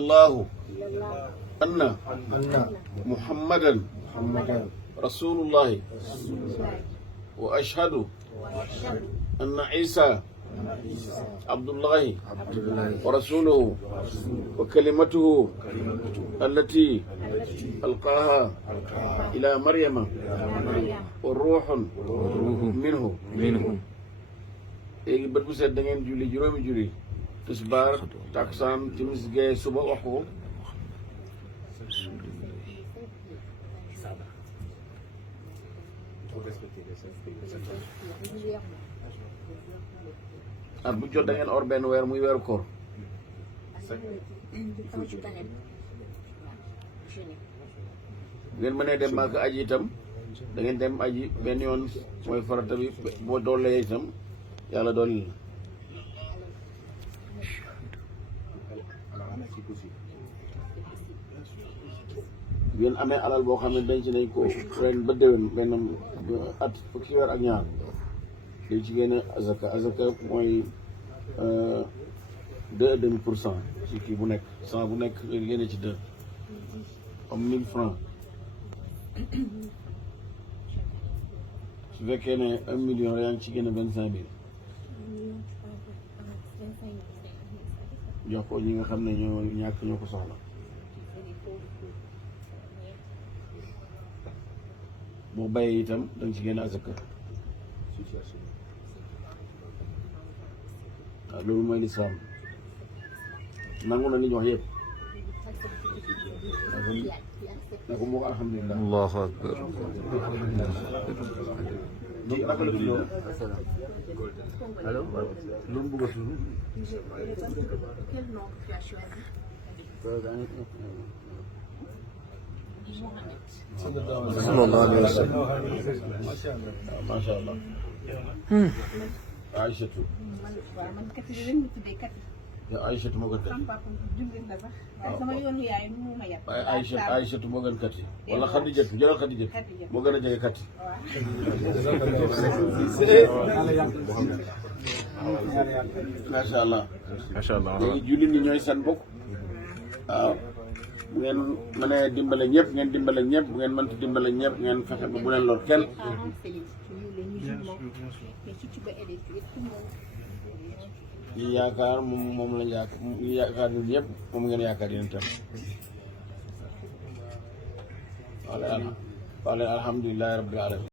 الله أن أن محمدا محمدا رسول الله وأشهد أن عيسى عبد الله عبد الله ورسوله وكلمته التي ألقاها إلى مريم والروح منه léegi bët bu set da ngeen julli juróomi julli tisbaar takusaan timis gee suba wax ko at bu jot da ngeen or benn weer muy weeru koor ngeen mënee dem Màkka aji itam da ngeen dem aji benn yoon mooy farata bi boo doolee itam yàlla dolli la ngeen amee alal boo xam ne denc nañ ko ren ba déwén benn at fukki weer ak ñaar dañ ci génne azaka azaka mooy 2,5% ci kii bu nekk 100 bu nekk ngeen génne ci 2 comme 1000 francs su fekkee ne 1 million yaa ngi ci génne 25 000 jox ko ñi nga xam ne ñoo ñàkk ñoo ko soxla boo bayee itam danga ci génne azaka waaw loolu mooy lislaam nangu na li ñu wax yëpp na ko moo ko alhamdulilah Allahu akbar donc naka la tudd yow allo lu mu bëgg a tudd sallallahu alayhi wa sallam macha allah Aïchatou man kat yi lañ ma tuddee kat yow Aïchatou moo gën kat sama papa jullit la sax waaye sama yoonu yaay moo ma yàpp waaye Aïchatou moo gën kat yi wala Xadijatu jëlal Xadijatu moo gën a jege kat yi macha allah léegi jullit ñi ñooy seen bokk waaw bu ngeen mënee dimbale ñëpp ngeen dimbale ñëpp bu ngeen mënta dimbale ñëpp ngeen fexe ba bu leen lor kenn ñi yaakaar moom lañ yaakaar ñi yaakaar ñun ñëpp moom ngeen yaakaar yéen tam wala alhamdulillahi rabbil alamin